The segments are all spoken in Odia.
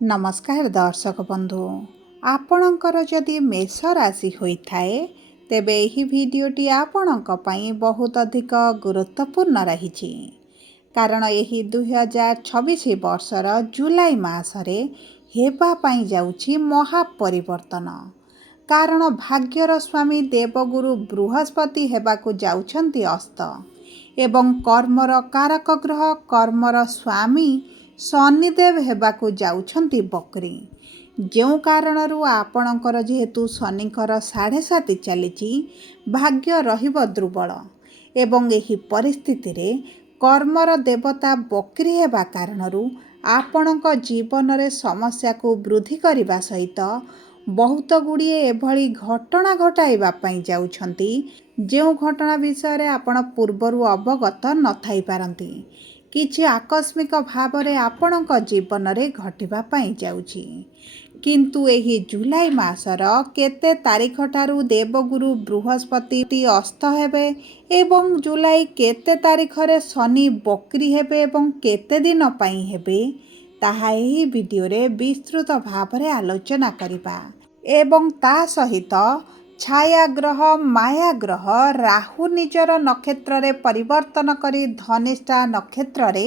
नमस्कार दर्शक बंधु आपणकर जदि मेष राशि होइथाए तेबे एही भिडियोटी आपणक पई बहुत अधिक गुरुत्वपूर्ण रही कारण एही 2026 वर्षर जुलाई मासरे हेबा पई जाउछि महापरिवर्तन। कारण भाग्यर स्वामी देवगुरु बृहस्पति हेबाकु जाउछन्ति अस्त एवं कर्मर कारक ग्रह कर्मर स्वामी शनिदेव हेबाकु जाउछन्ति बकरी। जो कारणरू आपणकर जेहेतु शनिकर 7.5 चलिछि भाग्य रहिब दुर्बल एवं एही परिस्थिति रे कर्मर देवता बकरी हेबा कारणरू आपणक जीवन रे समस्या को वृद्धि करिबा सहित बहुत गुड़िए एभली घटना घटाइबा पई जाउछन्ति जो घटना विषय रे आपण पूर्वरु अवगत न थाई पारंती किछि आकस्मिक भावरे आपणक जीवन रे घटिबा पई जाउछि। किंतु एही जुलाई मासर केते तारीख ठारू देवगुरु बृहस्पति अस्त हेबे एवं जुलाई केते तारीख रे शनि बकरी हेबे एवं केते दिन पई हेबे ताहा एही वीडियो रे विस्तृत भावरे आलोचना करिबा एवं ता सहित छाया ग्रह माया ग्रह राहु निजर नक्षत्र रे परिवर्तन करी धनिष्ठा नक्षत्र रे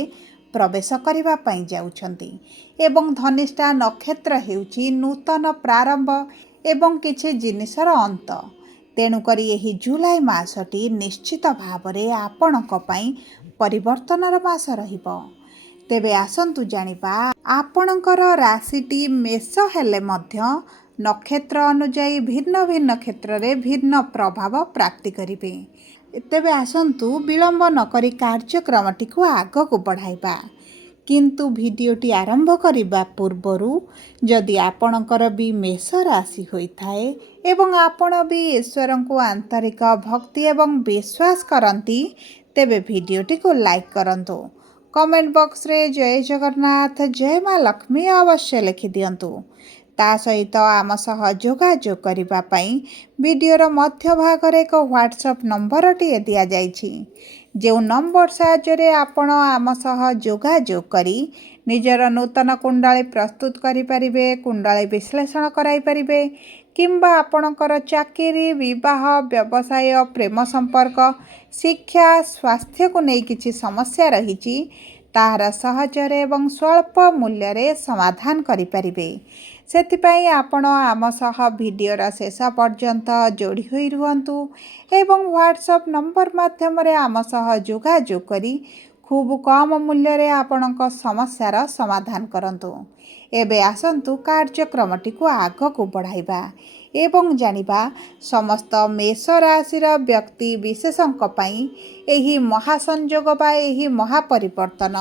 प्रवेश करिबा पई जाउछन्ति एवं धनिष्ठा नक्षत्र हेउछि नूतन प्रारंभ एवं किछि जिनिसर अंत। तेणु करी एही जुलाई मासटी निश्चित भावरे आपणक पई परिवर्तनर मास रहिबो। तेबे आसंतु जानिबा आपणकर राशिटी मेष हेले मध्य नक्षत्र अनुजाई भिन्न भिन्न क्षेत्र रे भिन्न प्रभाव प्राप्ति करिबे। तेबे आसंतु विलंब नकरी कार्यक्रमटी को आग को बढ़ाइबा। किंतु भिडियोटी आरंभ करिबा पूर्वरु जदि आपणकर भी मेष राशि होइथाए एवं आपण भी ईश्वर को आंतरिक भक्ति एवं विश्वास करंती तेबे भिडियोटी को लाइक करंतु। कमेंट बॉक्स रे जय जगन्नाथ जय मां लक्ष्मी अवश्य लिखि दियंतु। ता सहित आम सह जोगाजोग करिबा पई वीडियोर मध्य भाग रे एक व्हाट्सएप नंबर टी दिया जाइछि। जो नंबर साहाय्य आपण आम सह जोगाजोग करी निजर नूतन कुंडली प्रस्तुत करि परिबे कुंडली विश्लेषण कराई परिबे किंबा आपणकर चाकरी विवाह व्यवसाय प्रेम संपर्क शिक्षा स्वास्थ्य को नहीं किछि समस्या रहिछि तार सहजरे एवं स्वल्प मूल्य रे समाधान करि परिबे। सेथिपाई आपण आम सह वीडियोर शेष पर्यंत जोड़ी होई रुहंतु एवं व्हाट्सएप नंबर माध्यम रे आम सह जोगाजोग करी खूब कम मूल्य रे आपणक समस्यार समाधान करंतु। एबे आसंतु कार्यक्रमटी को आग को बढ़ाइबा एवं जानिबा समस्त मेष राशिर व्यक्ति विशेषंक पई एही महासंयोग बा एही महापरिवर्तन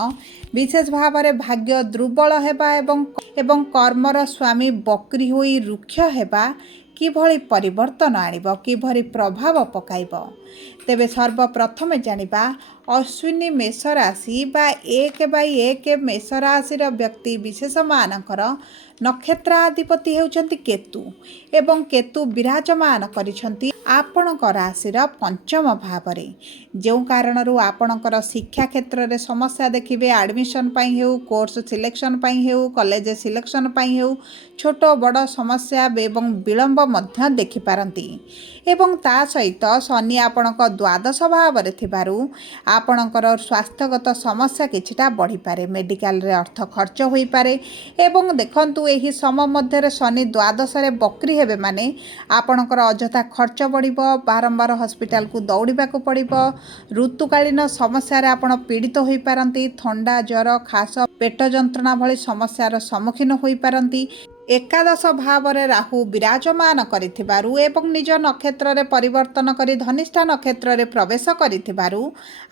विशेष भाव में भाग्य दुर्बल हेबा एवं कर्मर स्वामी बकरी होई रुक्ष हेबा किभଳି परिवर्तन आनिब किभଳି प्रभाव पकाइब। तेबे सर्वप्रथमे जानिबा अश्विनी मेष राशि बा 1/1 मेष राशिर व्यक्ति विशेष मानकर नक्षत्राधिपति हेउछन्ति केतु एवं केतु विराजमान करिछन्ति आपणक राशिर पंचम भावरे। जो कारणरू आपणकर शिक्षा क्षेत्र रे समस्या देखिबे एडमिशन पई हेउ कोर्स सिलेक्शन पई हेउ कॉलेज सिलेक्शन पई हेउ छोट बड़ समस्या एवं विलंब मध्य देखि पारंती एवं ता सहित शनि आपणक द्वादश भावरे थिबारु आपणकर स्वास्थ्यगत समस्या किछिटा बढ़ी पारे मेडिकल रे अर्थ खर्च होई पारे एवं देखंतु एही समय मध्य रे शनि द्वादश रे बकरी हेबे माने आपणकर अजथा खर्च बढ़िबो बारंबार हॉस्पिटल को दौड़िबा को पड़िबो ऋतुकालीन समस्या रे आपण पीड़ित होई पारंती थंडा ज्वर खास पेट जंत्रणा भली समस्यार सम्मुखीन होई पारंती। एकादश भावरे राहु विराजमान करिथिबारु एवं निज नक्षत्र रे परिवर्तन करी धनिष्ठा नक्षत्र रे प्रवेश करिथिबारु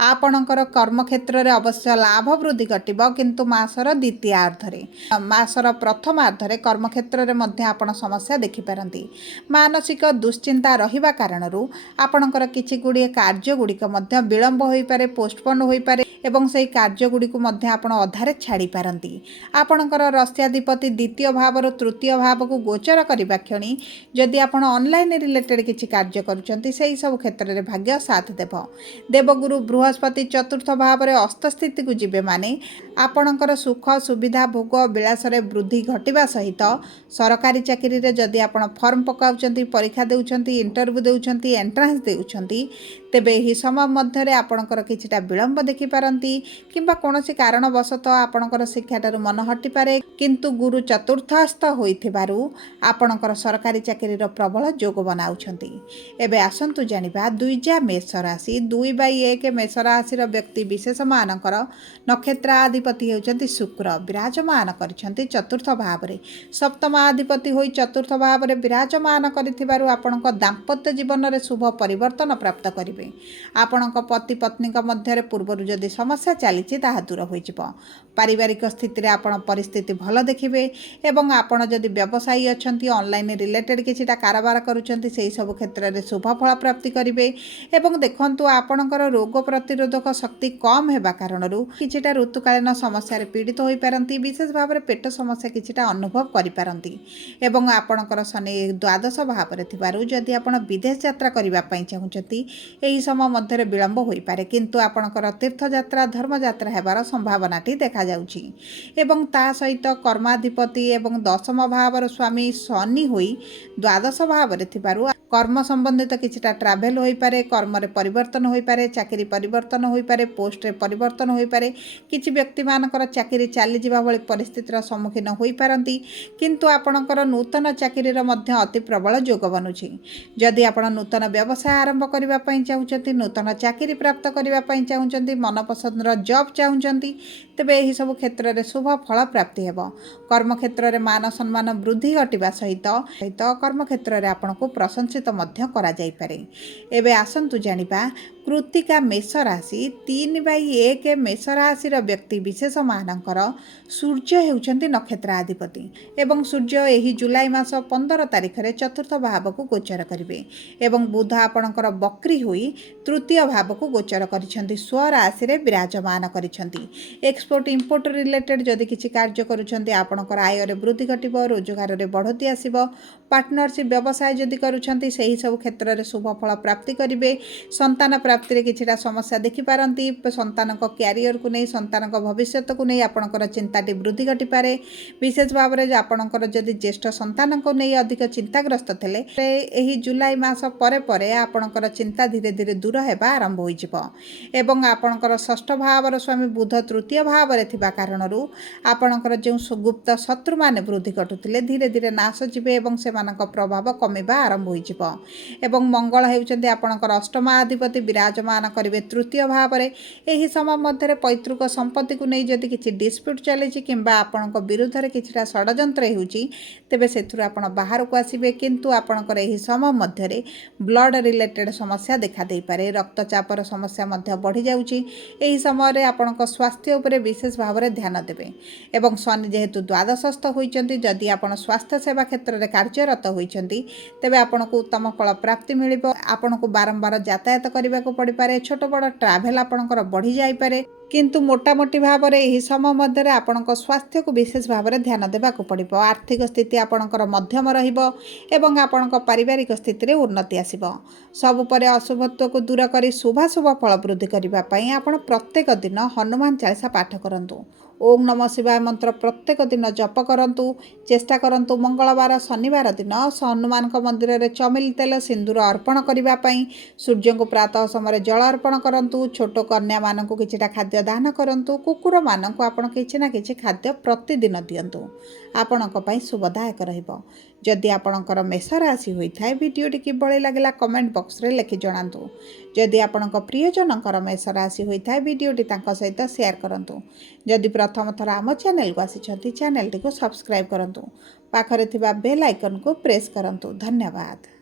आपणकर कर्म क्षेत्र रे अवश्य लाभ वृद्धि घटिबो किंतु मासर द्वितीयार्धरे मासर प्रथमार्धरे कर्म क्षेत्र रे मध्य आपण समस्या देखि पारंती। मानसिक दुश्चिंता रहिबा कारणरू आपणकर किछि गुडी कार्य गुडिक मध्य विलंब होई पारे पोस्टपोन होई पारे एवं सेही कार्य गुडिक मध्य आपण अधारे छाड़ी पारंती। आपणकर रस्याधिपति द्वितीय भावर तृतीय भाव को गोचर करने क्षणी जदि आप ऑनलाइन रिलेटेड किसी कार्य करुँच से सब क्षेत्र में भाग्य साथ देव। देवगुरु बृहस्पति चतुर्थ भाव में अस्त स्थिति को जीवे माने ଆପଣଙ୍କର ସୁଖ ସୁବିଧା ଭୋଗ ବିଳାସରେ ବୃଦ୍ଧି ଘଟିବା ସହିତ ସରକାରୀ ଚାକିରିରେ ଯଦି ଆପଣ ଫର୍ମ ପକାଉଛନ୍ତି, ପରୀକ୍ଷା ଦେଉଛନ୍ତି, ଇଣ୍ଟରଭ୍ୟୁ ଦେଉଛନ୍ତି, ଏଣ୍ଟ୍ରାନ୍ସ ଦେଉଛନ୍ତି, ତେବେ ଏହି ସମୟ ମଧ୍ୟରେ ଆପଣଙ୍କର କିଛିଟା ବିଳମ୍ବ ଦେଖିପାରନ୍ତି କିମ୍ବା କୌଣସି କାରଣବଶତଃ ଆପଣଙ୍କର ଶିକ୍ଷାଠାରୁ ମନ ହଟିପାରେ। କିନ୍ତୁ ଗୁରୁ ଚତୁର୍ଥସ୍ଥ ହୋଇଥିବାରୁ ଆପଣଙ୍କର ସରକାରୀ ଚାକିରିର ପ୍ରବଳ ଯୋଗ ବନାଉଛନ୍ତି। ଏବେ ଆସନ୍ତୁ ଜାଣିବା ଦ୍ୱିଜା ମେଷ ରାଶି 2/1 ମେଷ ରାଶିର ବ୍ୟକ୍ତି ବିଶେଷମାନଙ୍କର ନକ୍ଷତ୍ରାଧିପତି ହେଉଛନ୍ତି ଶୁକ୍ର, ବିରାଜମାନ କରିଛନ୍ତି ଚତୁର୍ଥ ଭାବରେ। ସପ୍ତମାଧିପତି ହୋଇ ଚତୁର୍ଥ ଭାବରେ ବିରାଜମାନ କରିଥିବାରୁ ଆପଣଙ୍କ ଦାମ୍ପତ୍ୟ ଜୀବନରେ ଶୁଭ ପରିବର୍ତ୍ତନ ପ୍ରାପ୍ତ କରିବେ। ଆପଣଙ୍କ ପତି ପତ୍ନୀଙ୍କ ମଧ୍ୟରେ ପୂର୍ବରୁ ଯଦି ସମସ୍ୟା ଚାଲିଛି ତାହା ଦୂର ହୋଇଯିବ। ପାରିବାରିକ ସ୍ଥିତିରେ ଆପଣ ପରିସ୍ଥିତି ଭଲ ଦେଖିବେ ଏବଂ ଆପଣ ଯଦି ବ୍ୟବସାୟୀ ଅଛନ୍ତି, ଅନଲାଇନ୍ ରିଲେଟେଡ୍ କିଛିଟା କାରବାର କରୁଛନ୍ତି, ସେହି ସବୁ କ୍ଷେତ୍ରରେ ଶୁଭ ଫଳ ପ୍ରାପ୍ତି କରିବେ। ଏବଂ ଦେଖନ୍ତୁ ଆପଣଙ୍କର ରୋଗ ପ୍ରତିରୋଧକ ଶକ୍ତି କମ୍ ହେବା କାରଣରୁ କିଛିଟା ଋତୁକାଳୀନ ସମସ୍ୟାରେ ପୀଡ଼ିତ ହୋଇପାରନ୍ତି, ବିଶେଷ ଭାବରେ ପେଟ ସମସ୍ୟା କିଛିଟା ଅନୁଭବ କରିପାରନ୍ତି। ଏବଂ ଆପଣଙ୍କର ଶନି ଦ୍ୱାଦଶ ଭାବରେ ଥିବାରୁ ଯଦି ଆପଣ ବିଦେଶ ଯାତ୍ରା କରିବା ପାଇଁ ଚାହୁଁଛନ୍ତି, ଏହି ସମୟ ମଧ୍ୟରେ ବିଳମ୍ବ ହୋଇପାରେ, କିନ୍ତୁ ଆପଣଙ୍କର ତୀର୍ଥଯାତ୍ରା ଧର୍ମଯାତ୍ରା ହେବାର ସମ୍ଭାବନାଟି ଦେଖାଯାଉଛି। ଏବଂ ତା ସହିତ କର୍ମାଧିପତି ଏବଂ ଦଶମ ଭାବର ସ୍ୱାମୀ ଶନି ହୋଇ ଦ୍ୱାଦଶ ଭାବରେ ଥିବାରୁ କର୍ମ ସମ୍ବନ୍ଧିତ କିଛିଟା ଟ୍ରାଭେଲ୍ ହୋଇପାରେ, କର୍ମରେ ପରିବର୍ତ୍ତନ ହୋଇପାରେ, ଚାକିରି ପରିବର୍ତ୍ତନ ହୋଇପାରେ, ପୋଷ୍ଟରେ ପରିବର୍ତ୍ତନ ହୋଇପାରେ, କିଛି ବ୍ୟକ୍ତିମାନଙ୍କର ଚାକିରି ଚାଲିଯିବା ଭଳି ପରିସ୍ଥିତିର ସମ୍ମୁଖୀନ ହୋଇପାରନ୍ତି। କିନ୍ତୁ ଆପଣଙ୍କର ନୂତନ ଚାକିରିର ମଧ୍ୟ ଅତି ପ୍ରବଳ ଯୋଗ ବନୁଛି। ଯଦି ଆପଣ ନୂତନ ବ୍ୟବସାୟ ଆରମ୍ଭ କରିବା ପାଇଁ ଚାହୁଁଛନ୍ତି, ନୂତନ ଚାକିରି ପ୍ରାପ୍ତ କରିବା ପାଇଁ ଚାହୁଁଛନ୍ତି, ମନପସନ୍ଦର ଜବ୍ ଚାହୁଁଛନ୍ତି, ତେବେ ଏହିସବୁ କ୍ଷେତ୍ରରେ ଶୁଭ ଫଳ ପ୍ରାପ୍ତି ହେବ। କର୍ମକ୍ଷେତ୍ରରେ ମାନ ସମ୍ମାନ ବୃଦ୍ଧି ଘଟିବା ସହିତ କର୍ମକ୍ଷେତ୍ରରେ ଆପଣଙ୍କୁ ପ୍ରଶଂସିତ ମଧ୍ୟ କରାଯାଇପାରେ। ଏବେ ଆସନ୍ତୁ ଜାଣିବା କୃତ୍ତିକା ମେଷ ରାଶି 3/1 ମେଷ ରାଶିର ବ୍ୟକ୍ତି ବିଶେଷମାନଙ୍କର ସୂର୍ଯ୍ୟ ହେଉଛନ୍ତି ନକ୍ଷତ୍ରାଧିପତି ଏବଂ ସୂର୍ଯ୍ୟ ଏହି ଜୁଲାଇ ମାସ 15 ତାରିଖରେ ଚତୁର୍ଥ ଭାବକୁ ଗୋଚର କରିବେ ଏବଂ ବୁଧ ଆପଣଙ୍କର ବକ୍ରି ହୋଇ ତୃତୀୟ ଭାବକୁ ଗୋଚର କରିଛନ୍ତି, ସ୍ୱରାଶିରେ ବିରାଜମାନ କରିଛନ୍ତି। ଏକ୍ସପୋର୍ଟ ଇମ୍ପୋର୍ଟ ରିଲେଟେଡ୍ ଯଦି କିଛି କାର୍ଯ୍ୟ କରୁଛନ୍ତି, ଆପଣଙ୍କର ଆୟରେ ବୃଦ୍ଧି ଘଟିବ, ରୋଜଗାରରେ ବଢ଼ତି ଆସିବ। ପାର୍ଟନରସିପ୍ ବ୍ୟବସାୟ ଯଦି କରୁଛନ୍ତି, ସେହି ସବୁ କ୍ଷେତ୍ରରେ ଶୁଭ ଫଳ ପ୍ରାପ୍ତି କରିବେ। ସନ୍ତାନ ପ୍ରାପ୍ତିରେ କିଛିଟା ସମସ୍ୟା ଦେଖିପାରନ୍ତି। ସନ୍ତାନଙ୍କ କ୍ୟାରିୟରକୁ ନେଇ, ସନ୍ତାନଙ୍କ ଭବିଷ୍ୟତକୁ ନେଇ ଆପଣଙ୍କର ଚିନ୍ତାଟି ବୃଦ୍ଧି ଘଟିପାରେ। ବିଶେଷ ଭାବରେ ଆପଣଙ୍କର ଯଦି ଜ୍ୟେଷ୍ଠ ସନ୍ତାନଙ୍କୁ ନେଇ ଅଧିକ ଚିନ୍ତାଗ୍ରସ୍ତ ଥିଲେ, ଏହି ଜୁଲାଇ ମାସ ପରେ ପରେ ଆପଣଙ୍କର ଚିନ୍ତା ଧୀରେ ଧୀରେ ଦୂର ହେବା ଆରମ୍ଭ ହୋଇଯିବ। ଏବଂ ଆପଣଙ୍କର ଷଷ୍ଠ ଭାବର ସ୍ୱାମୀ ବୁଧ ତୃତୀୟ ଭାବରେ ଥିବା କାରଣରୁ ଆପଣଙ୍କର ଯେଉଁ ଗୁପ୍ତ ଶତ୍ରୁମାନେ ବୃଦ୍ଧି ଘଟୁଥିଲେ, ଧୀରେ ଧୀରେ ନାଶ ଯିବେ ଏବଂ ସେମାନଙ୍କ ପ୍ରଭାବ କମିବା ଆରମ୍ଭ ହୋଇଯିବ। ଏବଂ ମଙ୍ଗଳ ହେଉଛନ୍ତି ଆପଣଙ୍କର ଅଷ୍ଟମାଧିପତି, ବିରାଜମାନ କରିବେ ତୃତୀୟ ଭାବରେ। ଏହି ସମୟ ମଧ୍ୟରେ ପୈତୃକ ସମ୍ପତ୍ତିକୁ ନେଇ ଯଦି କିଛି ଡିସ୍ପ୍ୟୁଟ୍ ଚାଲିଛି କିମ୍ବା ଆପଣଙ୍କ ବିରୁଦ୍ଧରେ କିଛିଟା ଷଡ଼ଯନ୍ତ୍ର ହେଉଛି, ତେବେ ସେଥିରୁ ଆପଣ ବାହାରକୁ ଆସିବେ। କିନ୍ତୁ ଆପଣଙ୍କର ଏହି ସମୟ ମଧ୍ୟରେ ବ୍ଲଡ଼ ରିଲେଟେଡ୍ ସମସ୍ୟା ଦେଖାଦେଇପାରେ, ରକ୍ତଚାପର ସମସ୍ୟା ମଧ୍ୟ ବଢ଼ିଯାଉଛି। ଏହି ସମୟରେ ଆପଣଙ୍କ ସ୍ୱାସ୍ଥ୍ୟ ଉପରେ ବିଶେଷ ଭାବରେ ଧ୍ୟାନ ଦେବେ। ଏବଂ ଶନି ଯେହେତୁ ଦ୍ୱାଦଶସ୍ଥ ହୋଇଛନ୍ତି, ଯଦି ଆପଣ ସ୍ୱାସ୍ଥ୍ୟ ସେବା କ୍ଷେତ୍ରରେ କାର୍ଯ୍ୟରତ ହୋଇଛନ୍ତି, ତେବେ ଆପଣଙ୍କୁ ଉତ୍ତମ ଫଳ ପ୍ରାପ୍ତି ମିଳିବ। ଆପଣଙ୍କୁ ବାରମ୍ବାର ଯାତାୟାତ କରିବାକୁ ପଡ଼ିପାରେ, ଛୋଟ ବଡ଼ ଟ୍ରାଭେଲ୍ ଆପଣଙ୍କର ବଢ଼ିଯାଇପାରେ। କିନ୍ତୁ ମୋଟାମୋଟି ଭାବରେ ଏହି ସମୟ ମଧ୍ୟରେ ଆପଣଙ୍କ ସ୍ୱାସ୍ଥ୍ୟକୁ ବିଶେଷ ଭାବରେ ଧ୍ୟାନ ଦେବାକୁ ପଡ଼ିବ। ଆର୍ଥିକ ସ୍ଥିତି ଆପଣଙ୍କର ମଧ୍ୟମ ରହିବ ଏବଂ ଆପଣଙ୍କ ପାରିବାରିକ ସ୍ଥିତିରେ ଉନ୍ନତି ଆସିବ। ସବୁପରେ ଅଶୁଭତ୍ୱକୁ ଦୂର କରି ଶୁଭାଶୁଭ ଫଳ ବୃଦ୍ଧି କରିବା ପାଇଁ ଆପଣ ପ୍ରତ୍ୟେକ ଦିନ ହନୁମାନ ଚାଳିଶା ପାଠ କରନ୍ତୁ। ଓମ୍ ନମଃ ଶିବାୟ ମନ୍ତ୍ର ପ୍ରତ୍ୟେକ ଦିନ ଜପ କରନ୍ତୁ। ଚେଷ୍ଟା କରନ୍ତୁ ମଙ୍ଗଳବାର, ଶନିବାର ଦିନ ହନୁମାନଙ୍କ ମନ୍ଦିରରେ ଚମେଲି ତେଲ ସିନ୍ଦୁର ଅର୍ପଣ କରିବା ପାଇଁ। ସୂର୍ଯ୍ୟଙ୍କୁ ପ୍ରାତଃ ସମୟରେ ଜଳ ଅର୍ପଣ କରନ୍ତୁ। ଛୋଟ କନ୍ୟାମାନଙ୍କୁ କିଛିଟା ଖାଦ୍ୟ ଦାନ କରନ୍ତୁ। କୁକୁରମାନଙ୍କୁ ଆପଣ କିଛି ନା କିଛି ଖାଦ୍ୟ ପ୍ରତିଦିନ ଦିଅନ୍ତୁ, ଆପଣଙ୍କ ପାଇଁ ଶୁଭଦାୟକ ରହିବ। ଯଦି ଆପଣଙ୍କର ମେଷ ରାଶି ହୋଇଥାଏ, ଭିଡ଼ିଓଟି କିଭଳି ଲାଗିଲା କମେଣ୍ଟ ବକ୍ସରେ ଲେଖି ଜଣାନ୍ତୁ। ଯଦି ଆପଣଙ୍କ ପ୍ରିୟଜନଙ୍କର ମେଷ ରାଶି ହୋଇଥାଏ, ଭିଡ଼ିଓଟି ତାଙ୍କ ସହିତ ସେୟାର କରନ୍ତୁ। ଯଦି ପ୍ରଥମ ଥର ଆମ ଚ୍ୟାନେଲକୁ ଆସିଛନ୍ତି, ଚ୍ୟାନେଲଟିକୁ ସବସ୍କ୍ରାଇବ୍ କରନ୍ତୁ। ପାଖରେ ଥିବା ବେଲ୍ ଆଇକନ୍କୁ ପ୍ରେସ୍ କରନ୍ତୁ। ଧନ୍ୟବାଦ।